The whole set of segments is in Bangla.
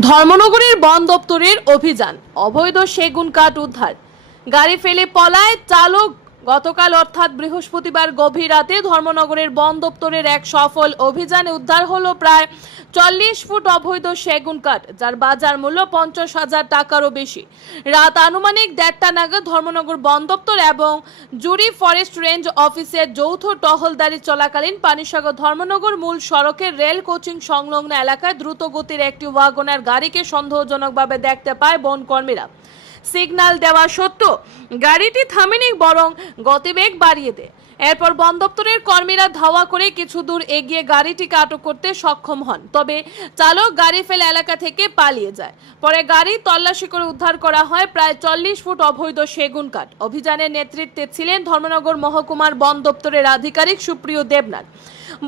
ধর্মনগরের বন দপ্তরের অভিযান। অবৈধ সেগুন কাঠ উদ্ধার। গাড়ি ফেলে পলায় চালক গতকাল অর্থাৎ বৃহস্পতিবার গভীর রাতে ধর্মনগরের বন দপ্তরের এক সফল অভিযানে উদ্ধার হলো প্রায় চল্লিশ ফুট অবৈধ সেগুন কাঠ, যার বাজার মূল্য পঞ্চাশ হাজার টাকারও বেশি। রাত আনুমানিক দেড়টা নাগাদ ধর্মনগর বন দপ্তর এবং জুরি ফরেস্ট রেঞ্জ অফিসের যৌথ টহলদারি চলাকালীন পানিসাগর ধর্মনগর মূল সড়কের রেল কোচিং সংলগ্ন এলাকায় দ্রুত গতির একটি ওয়াগনার গাড়িকে সন্দেহজনকভাবে দেখতে পায় বন কর্মীরা সিগন্যাল দেওয়া সত্ত্বেও গাড়িটি থামেনি, বরং গতিবেগ বাড়িয়ে দেয়। এরপর বন দপ্তরের কর্মীরা ধাওয়া করে কিছু দূর এগিয়ে গাড়িটিকে আটক করতে সক্ষম হন। তবে চালক গাড়ি ফেলে এলাকা থেকে পালিয়ে যায়। পরে গাড়ি তল্লাশি করে উদ্ধার করা হয় প্রায় চল্লিশ ফুট অবৈধ সেগুন কাঠ। অভিযানের নেতৃত্বে ছিলেন ধর্মনগর মহকুমার বন দপ্তরের আধিকারিক সুপ্রিয় দেবনাথ।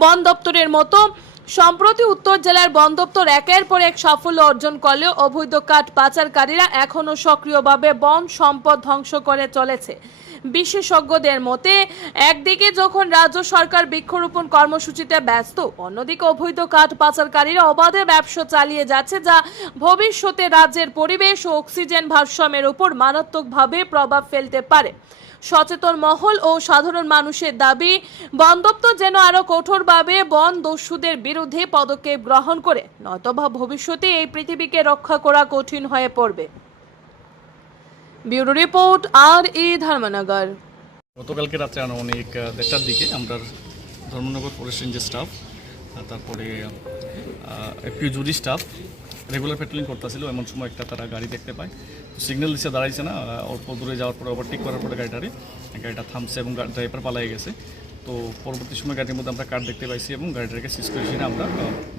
বন দপ্তরের মতো সম্প্রতি উত্তর জেলার বন দপ্তর একের পর এক সাফল্য অর্জন করলেও অবৈধ কাঠ পাচারকারীরা এখনও সক্রিয়ভাবে বন সম্পদ ধ্বংস করে চলেছে। বিশেষজ্ঞদের মতে, একদিকে যখন রাজ্য সরকার বৃক্ষরোপণ কর্মসূচিতে ব্যস্ত, অন্যদিকে অবৈধ কাঠ পাচারকারীরা অবাধে ব্যবসা চালিয়ে যাচ্ছে যা ভবিষ্যতে রাজ্যের পরিবেশ ও অক্সিজেন ভারসাম্যের উপর মারাত্মকভাবে প্রভাব ফেলতে পারে। সচেতন মহল ও সাধারণ মানুষের দাবি, বন দপ্তর যেন আরও কঠোরভাবে বন দস্যুদের বিরুদ্ধে পদক্ষেপ গ্রহণ করে নয়তোবা ভবিষ্যতে এই পৃথিবীকে রক্ষা করা কঠিন হয়ে পড়বে। ব্যুরো রিপোর্ট, আর ই ধর্মনগর। গতকালকে রাত্রে দেড়টার দিকে আমরা ধর্মনগর ফরেস্ট রেঞ্জের স্টাফ তারপরে একটু জুরি স্টাফ রেগুলার পেট্রোলিং করতেছিল, এমন সময় একটা তারা গাড়ি দেখতে পায়। তো সিগন্যাল দিচ্ছে দাঁড়াইছে না অল্প দূরে যাওয়ার পরে ওভারটেক করার পরে গাড়িটারে, গাড়িটা থামছে এবং ড্রাইভার পালাই গেছে। তো পরবর্তী সময় গাড়ির মধ্যে আমরা কার দেখতে পাইছি এবং গাড়িটাকে সিজ করে সেখানে আমরা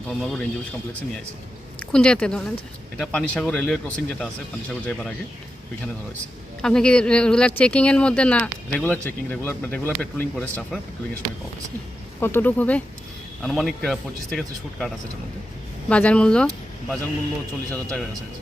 ধর্মনগর রেঞ্জ অফিস কমপ্লেক্সে নিয়ে আসি কোন জায়গাতে ধরলেন এটা পানিসাগর রেলওয়ে ক্রসিং যেটা আছে পানিসাগর যাইবার আগে ওইখানে ধরা হয়েছে। আপনি কি রেগুলার চেকিং এর মধ্যে না? Regular checking regular regular patrolling করে স্টাফরা পেট্রোলিংয়ের সময় পাওয়া গেছে। কতটুকু হবে? আনুমানিক পঁচিশ থেকে ত্রিশ ফুট কাঠ আছে এটার মধ্যে। বাজার মূল্য? বাজার মূল্য চল্লিশ হাজার টাকার কাছাকাছি।